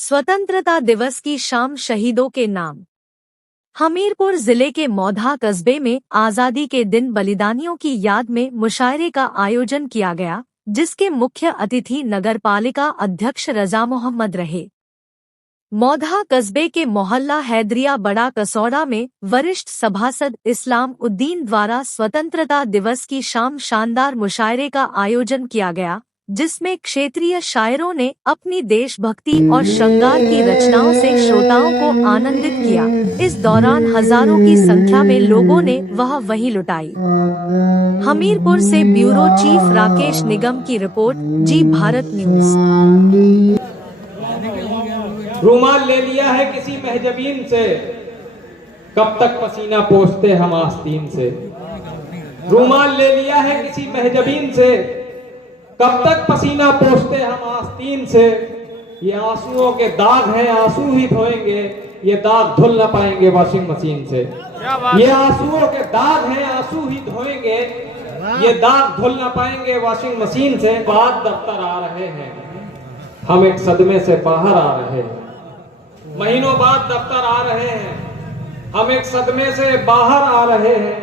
स्वतंत्रता दिवस की शाम शहीदों के नाम। हमीरपुर जिले के मौधा कस्बे में आज़ादी के दिन बलिदानियों की याद में मुशायरे का आयोजन किया गया, जिसके मुख्य अतिथि नगरपालिका अध्यक्ष रजा मोहम्मद रहे। मौधा कस्बे के मोहल्ला हैदरिया बड़ा कसौड़ा में वरिष्ठ सभासद इस्लाम उद्दीन द्वारा स्वतंत्रता दिवस की शाम शानदार मुशायरे का आयोजन किया गया, जिसमें क्षेत्रीय शायरों ने अपनी देशभक्ति और श्रृंगार की रचनाओं से श्रोताओं को आनंदित किया। इस दौरान हजारों की संख्या में लोगों ने वही लुटाई। हमीरपुर से ब्यूरो चीफ राकेश निगम की रिपोर्ट, जी भारत न्यूज। रूमाल ले लिया है किसी महजबीन से, कब तक पसीना पोंछते हम आस्तीन से। रूमाल ले लिया है किसी महजबीन से, कब तक पसीना पोंछते हम आस्तीन से। ये आंसुओं के दाग हैं, आंसू ही धोएंगे, ये दाग धुल न पाएंगे वॉशिंग मशीन से। ये आंसुओं के दाग हैं, आंसू ही धोएंगे, ये दाग धुल न पाएंगे वॉशिंग मशीन से। बाद दफ्तर आ रहे हैं, हम एक सदमे से बाहर आ रहे हैं। महीनों बाद दफ्तर आ रहे हैं, हम एक सदमे से बाहर आ रहे हैं।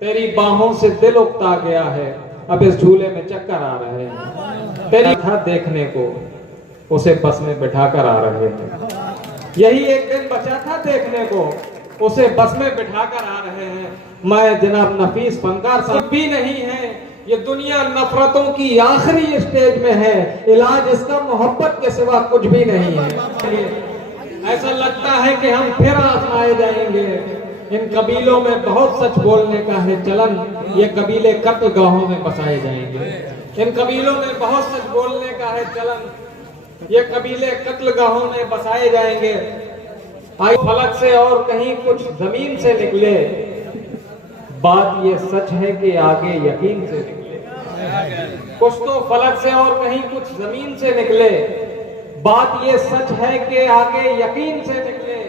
तेरी बाहों से दिल उकता गया है, अब इस झूले में चक्कर आ रहे हैं। तेरी था देखने को, उसे बस में बिठाकर आ रहे हैं। यही एक दिन बचा था देखने को, उसे बस में बिठाकर आ रहे हैं। मैं जनाब नफीस फनकार सब भी नहीं है, ये दुनिया नफरतों की आखिरी स्टेज में है। इलाज इसका मोहब्बत के सिवा कुछ भी नहीं है। ऐसा लगता है कि हम फिर आजमाए जाएंगे। इन कबीलों में बहुत सच बोलने का है चलन, ये कबीले कत्ल गाहों में बसाए जाएंगे। इन कबीलों में बहुत सच बोलने का है चलन, ये कबीले कत्ल गाहों में बसाए जाएंगे। आई फलक से और कहीं कुछ जमीन से निकले, बात ये सच है कि आगे यकीन से निकले। कुछ तो फलक से और कहीं कुछ जमीन से निकले, बात ये सच है कि आगे यकीन से निकले।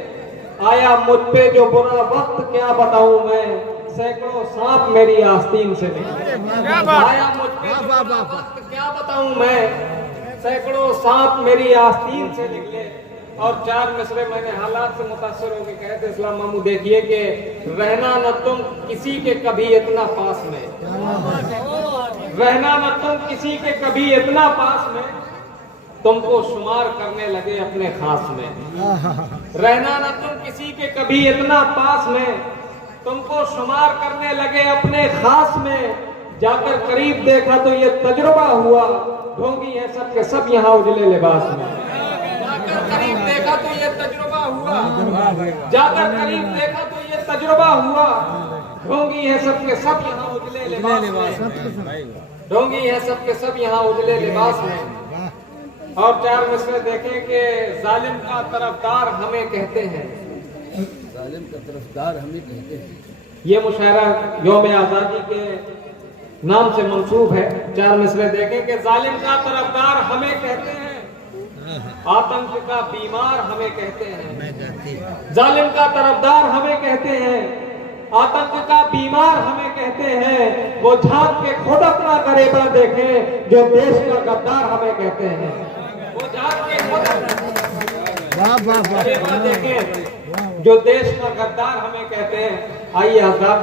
आया मुझ पे जो बुरा वक्त क्या बताऊं मैं, सैकड़ों सांप मेरी आस्तीन से निकले। आया मुझ पे जो बुरा वक्त क्या बताऊं मैं, सैकड़ों सांप मेरी आस्तीन से निकले। और चार मिसरे मैंने हालात से मुतासर होकर कहे थे, इस्लाम मामू देखिए कि रहना न तुम किसी के कभी इतना पास में, रहना न तुम किसी के कभी इतना पास में, तुमको शुमार करने लगे अपने खास में। रहना न तुम किसी के कभी इतना पास में, तुमको शुमार करने लगे अपने खास में। जाकर करीब देखा तो ये तजुर्बा हुआ, ढोंगी है सब के सब यहाँ उजले लिबास में। जाकर करीब देखा तो ये तजुर्बा हुआ, जाकर करीब देखा तो ये तजुर्बा हुआ, ढोंगी है सब के सब यहाँ उजले लिबास में। ढोंगी है सब के सब यहाँ उजले लिबास में। और चार मिसरे देखें कि जालिम का तरफदार हमें कहते हैं, जालिम का तरफदार हमें कहते हैं। ये मुशायरा यौम आज़ादी के नाम से मंसूब है। चार मिसरे देखें कि जालिम का तरफदार हमें कहते हैं, आतंक का बीमार हमें कहते हैं। जालिम का तरफदार हमें कहते हैं, आतंक का बीमार हमें कहते हैं। वो झांक के खुद अपना गरेबा देखें, जो देश का गद्दार हमें कहते हैं। वो झांक के खुद गरेबा देखें, जो देश का गद्दार हमें कहते हैं। आइए आजाद,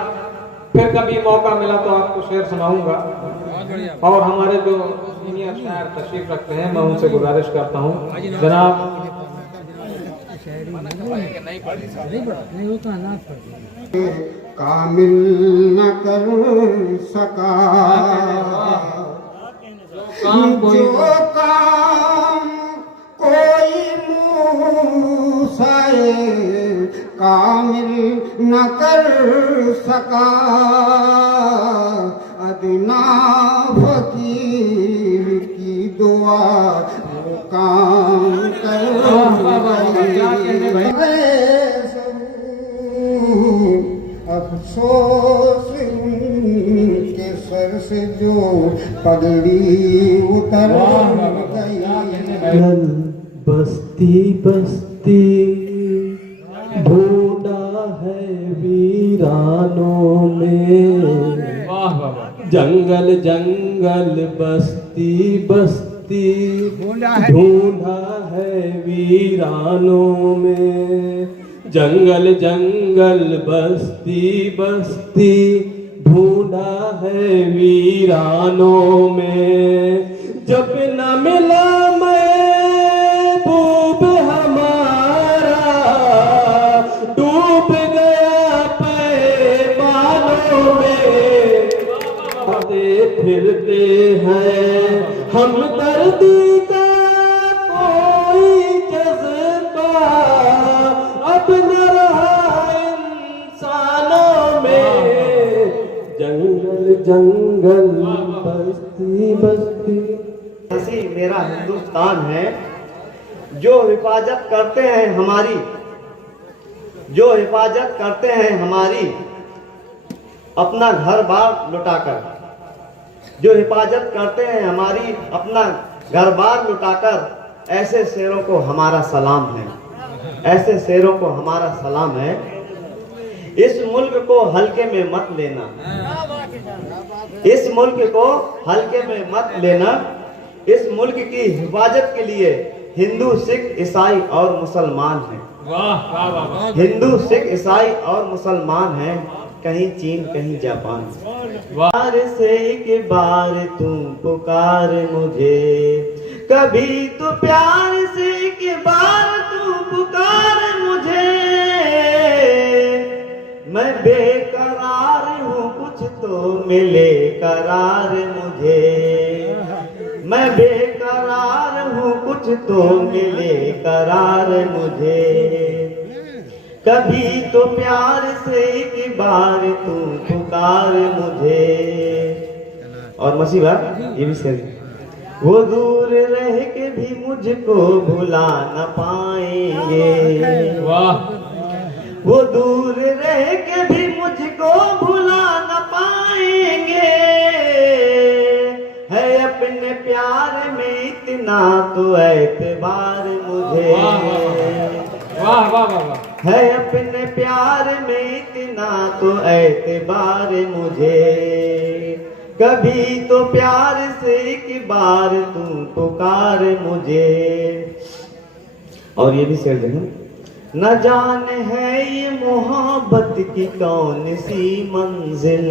फिर कभी मौका मिला तो आपको शेर सुनाऊंगा। और हमारे जो सीनियर शायर तशरीफ रखते हैं, मैं उनसे गुजारिश करता हूँ, जनाब कामिल न कर सका जो काम कोई मूसा कामिल न कर सका। अदना फकीर की दुआ वो काम कर अफसोस उनके सर से जो पगड़ी उतर गई। बस्ती बस्ती ढूंढा है वीरानों में, जंगल जंगल बस्ती बस्ती बस्ती ढूंढा है वीरानों में, जंगल जंगल बस्ती बस्ती ढूंढा है वीरानों में। जब न मिला महबूब हमारा, डूब गया पैमानों में। आते फिरते हैं हम दर्दी का कोई जज्बा, अब न रहा इंसानों में, जंगल जंगल बस्ती बस्ती। ऐसी मेरा हिंदुस्तान है जो हिफाजत करते हैं हमारी, जो हिफाजत करते हैं हमारी अपना घर बार लुटाकर, जो हिफाजत करते हैं हमारी अपना घर बार लुटाकर। ऐसे शेरों को हमारा सलाम है, ऐसे शेरों को हमारा सलाम है। इस मुल्क को हल्के में मत लेना, इस मुल्क को हल्के में मत लेना। इस मुल्क की हिफाजत के लिए हिंदू सिख ईसाई और मुसलमान हैं। वाह वाह वाह। हिंदू सिख ईसाई और मुसलमान हैं, कहीं चीन कहीं जापान। बार से एक बार तू पुकार मुझे, कभी तो प्यार से एक बार तू पुकार मुझे। मैं बेकरार हूँ कुछ तो मिले करार मुझे, मैं बेकरार हूँ कुछ तो मिले करार मुझे। कभी तो प्यार से एक बार तू पुकार मुझे। और मसीह ये भी सही। वो दूर रह के भी मुझको भुला न पाएंगे, वाह। वो दूर रह के भी मुझको भुला न पाएंगे। है अपने प्यार में इतना तो एतबार मुझे, वाह वाह वाह। है अपने प्यार में इतना तो एतबार मुझे। कभी तो प्यार से एक बार तू पुकार मुझे। और ये भी शेर देखो। न जाने है ये मोहब्बत की कौन सी मंजिल,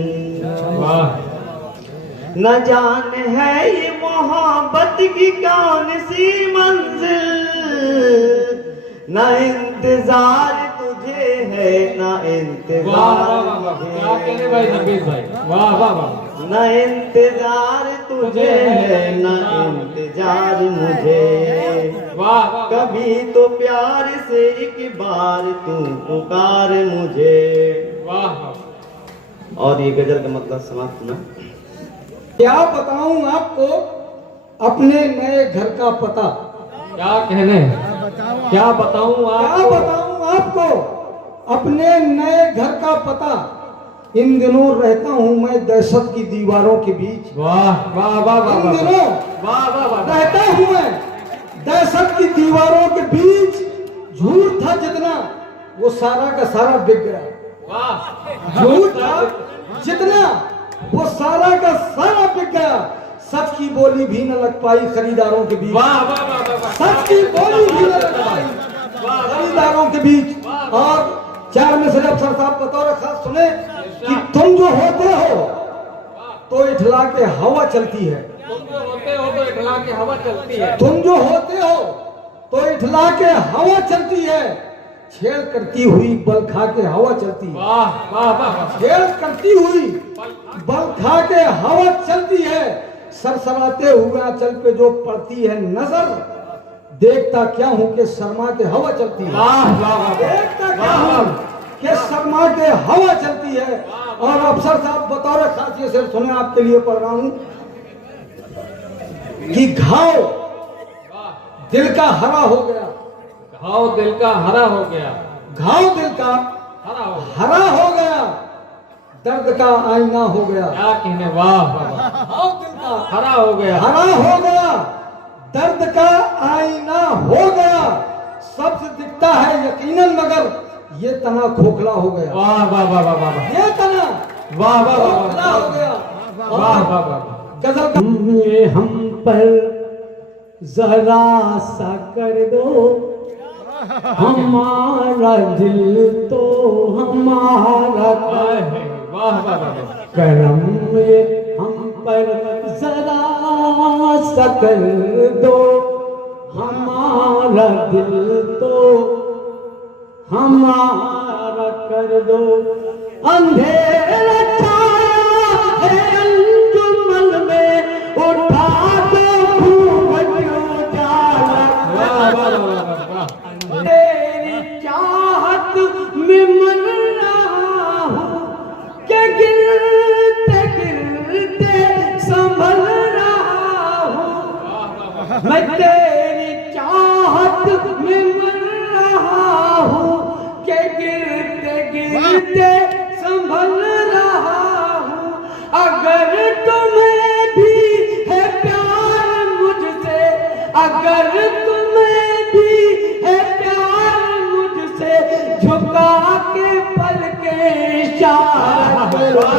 वाह। न जाने है ये मोहब्बत की कौन सी मंजिल। न इंतजार तुझे है न इंतजार क्या कहने भाई नबील भाई, वाह वाह वाह। न इंतजार तुझे है न इंतजार मुझे। वाह। कभी तो प्यार से एक बार तू पुकार मुझे। वाह। और ये गजल का मतलब समाप्त ना। क्या बताऊं आपको अपने नए घर का पता, क्या कहने, क्या बताऊं क्या बताऊं आपको अपने नए घर का पता। इन दिनों रहता हूं मैं दहशत की दीवारों के बीच। वाह वाह वाह वाह। इन दिनों वाह वाह वाह। रहता हूं मैं दहशत की दीवारों के बीच। झूठ था जितना वो सारा का सारा बिक गया। वाह। झूठ था जितना वो सारा का सारा बिक गया। सच की बोली भी न लग पाई खरीदारों के बीच। वाह वाह वाह वाह। सच की बोली भी न लग पाई खरीदारों के बीच। और चार में से अफसर साहब बतौर खास सुने कि तुम जो होते हो तो इठला के हवा चलती है, तुम जो होते हो तो इठला के हवा चलती है, तुम जो होते हो तो इठला के हवा चलती है। छेड़ करती हुई बल खा के हवा चलती है। वाह वाह वाह। छेड़ करती हुई बल खा के हवा चलती है। सरसराते हुए आंचल पे जो पड़ती है नजर, देखता क्या हूँ कि शर्मा के हवा चलती है। वाह वाह। देखता क्या हूँ कि शर्मा के हवा चलती है। और अफसर साहब बतौर खास ये शेर सुने आपके लिए पढ़ रहा हूँ कि घाव दिल का हरा हो गया, घाव दिल का हरा हो गया, घाव दिल का हरा हो गया, दर्द का आईना हो गया। क्या कहने, वाह वाह। घाव दिल का हरा हो गया, हरा हो गया, दर्द का आईना हो गया। सबसे दिखता है यकीनन मगर ये तना खोखला हो गया। वाह वाह वाह वाह वाह। ये तना वाह वाह खोखला वाह हो गया। वाह वाह वाह। गजल का हम पर जरा सा कर दो हमारा दिल तो हमारा है। वाह वाह वाह। करम में हम पर जरा सा कर दो हमारा दिल तो हमारा कर दो। अंधेरा छाया है अंजुमन में उठा दो घूंघट उजाला। तेरी चाहत में मर रहा हूँ कि गिरते गिरते संभल रहा हूँ। मैं तेरी चाहत में मर रहा हूँ कि गिरते गिरते संभल रहा हूँ। अगर तुम्हें भी है प्यार मुझसे, अगर तुम्हें भी है प्यार मुझसे, झुका के पल के इशारा करो।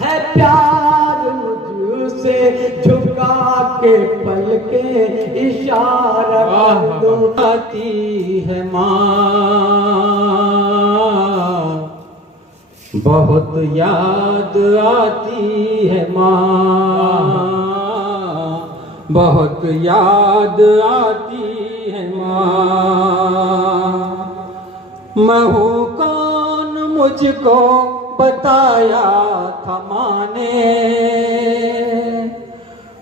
है प्यार मुझसे, झुका के पल के इशारा कर दो। आती है माँ बहुत याद आती है माँ, बहुत याद आती है माँ। मैं हूँ कौन मुझको बताया था माँ ने,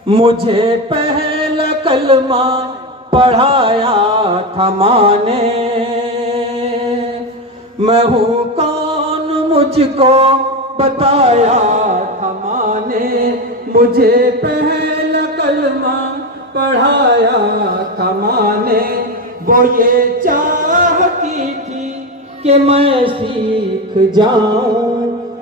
मुझे पहला कलमा पढ़ाया था माँ ने। मैं हूँ कौन मुझको बताया था माँ ने, मुझे पहला कलमा पढ़ाया था माँ ने। वो ये चाहती थी कि मैं सीख जाऊं,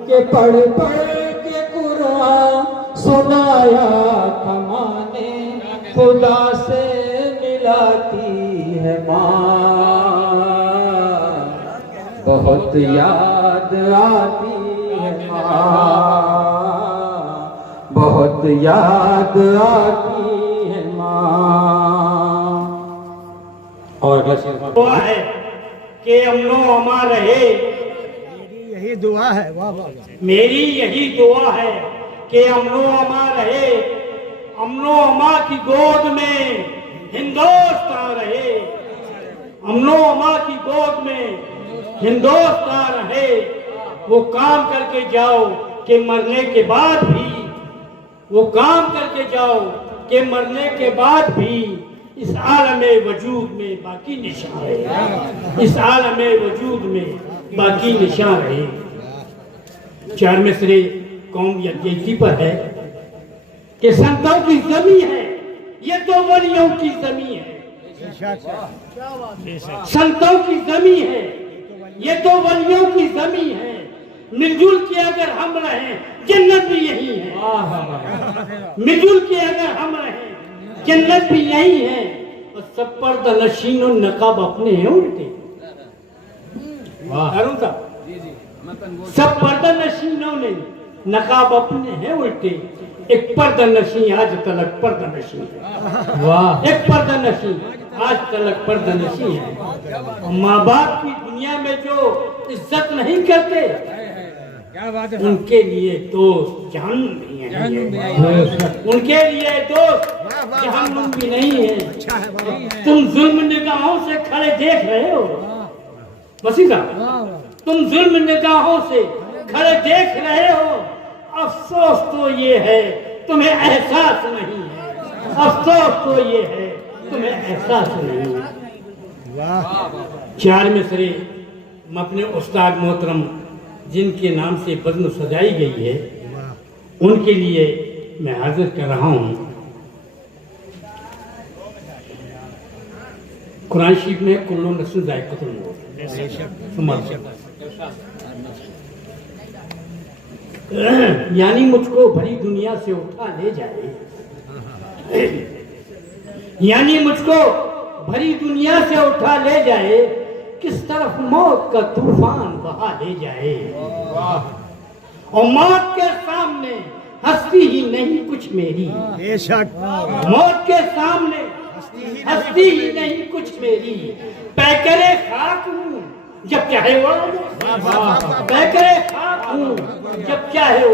कि पढ़ पढ़ के कुरान सुनाया था माँ ने। खुदा से मिलाती है माँ, बहुत याद आती है माँ, बहुत याद आती है माँ। और दुआ है कि अमनो अमा रहे, यही दुआ है। वाह वाह। मेरी यही दुआ है कि अमनो अमा रहे, अमनो अमा की गोद में हिंदुस्तान रहे, अमनो अमा की गोद में हिंदुस्तान रहे। वो काम करके जाओ कि मरने के बाद भी, वो काम करके जाओ कि मरने के बाद भी इस आलमे वजूद में बाकी निशान रहे, इस आलमे वजूद में बाकी निशान रहे। चार मिसरे कौम यज्ञी पर है कि संतों की जमी है ये तो वलियों की जमी है, संतों की जमी है ये तो वलियों की जमी है। मिलजुल के अगर हम रहें जन्नत भी यही है, मिलजुल के अगर हम रहें जन्नत भी यही है। और सब पर्दा नशीनों नकाब अपने हैं उल्टे। अरुण साहब, सब पर्दा नशीनों ने नकाब अपने हैं उल्टे। एक पर्दा नशी आज तलक पर्दा नशी है, वाह। एक पर्दा नशी आज तलक पर्दा नशी है। माँ बाप की दुनिया में जो इज्जत नहीं करते उनके लिए दोस्त जान नहीं है, उनके लिए दोस्त जहन्नुम भी नहीं है। तुम जुल्म निगाहों से खड़े देख रहे हो वसीम साहब, तुम जुल्म निगाहों से खड़े देख रहे हो। अफसोस तो ये है तुम्हें एहसास नहीं है, अफसोस तो ये है तुम्हें एहसास नहीं है। चार मिसरे हम अपने उस्ताद मोहतरम जिनके नाम से बज़्म सजाई गई है उनके लिए मैं हाजिर कर रहा हूँ। कुरान शरीफ में कुल्लू नफ्सिन ज़ाइक़तुल मौत, यानी मुझको भरी दुनिया से उठा ले जाए, यानी मुझको भरी दुनिया से उठा ले जाए, किस तरफ मौत का तूफान बहा ले जाए। और मौत के सामने हस्ती ही नहीं कुछ मेरी, मौत के सामने हस्ती ही नहीं कुछ मेरी। पैकरे खाक हूँ जब चाहे वो, पैकरे खाक हूँ जब चाहे वो।